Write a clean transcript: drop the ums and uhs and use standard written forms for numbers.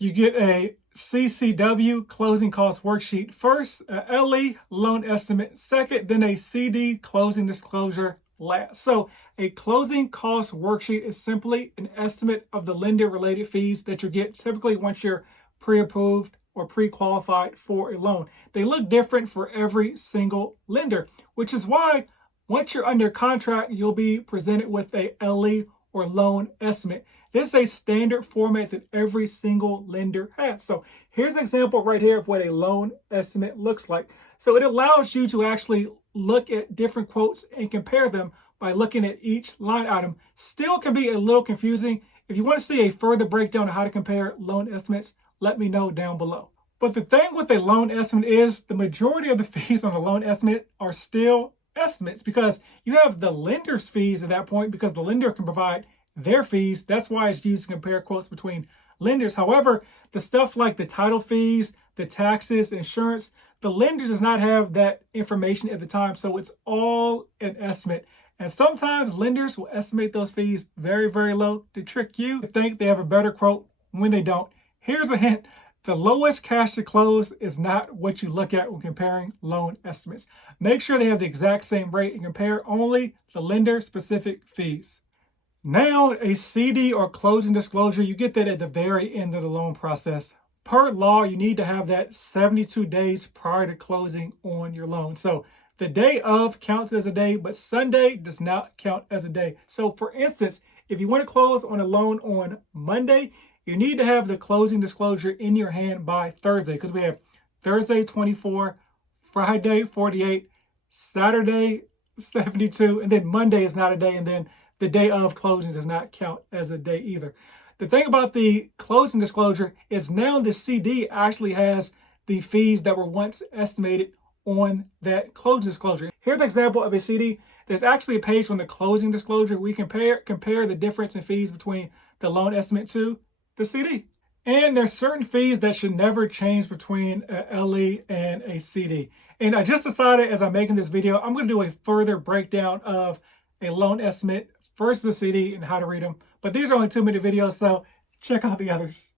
You get a CCW closing cost worksheet first, a LE loan estimate second, then a CD closing disclosure last. So a closing cost worksheet is simply an estimate of the lender related fees that you get typically once you're pre-approved or pre-qualified for a loan. They look different for every single lender, which is why once you're under contract, you'll be presented with a LE or loan estimate. This is a standard format that every single lender has. So here's an example right here of what a loan estimate looks like. So it allows you to actually look at different quotes and compare them by looking at each line item. Still can be a little confusing. If you want to see a further breakdown of how to compare loan estimates, let me know down below. But the thing with a loan estimate is the majority of the fees on a loan estimate are still estimates because you have the lender's fees at that point because the lender can provide their fees. That's why it's used to compare quotes between lenders. However, the stuff like the title fees, the taxes, insurance, the lender does not have that information at the time. So it's all an estimate. And sometimes lenders will estimate those fees very, very low to trick you to think they have a better quote when they don't. Here's a hint. The lowest cash to close is not what you look at when comparing loan estimates. Make sure they have the exact same rate and compare only the lender specific fees. Now, a CD or closing disclosure, you get that at the very end of the loan process. Per law, you need to have that 72 days prior to closing on your loan. So the day of counts as a day, but Sunday does not count as a day. So for instance, if you want to close on a loan on Monday, you need to have the closing disclosure in your hand by Thursday because we have Thursday 24, Friday 48, Saturday 72, and then Monday is not a day, and then the day of closing does not count as a day either. The thing about the closing disclosure is now the CD actually has the fees that were once estimated on that closing disclosure. Here's an example of a CD. There's actually a page on the closing disclosure. We compare the difference in fees between the loan estimate to the CD. And there's certain fees that should never change between a LE and a CD. And I just decided as I'm making this video, I'm going to do a further breakdown of a loan estimate versus a CD and how to read them. But these are only 2-minute videos, so check out the others.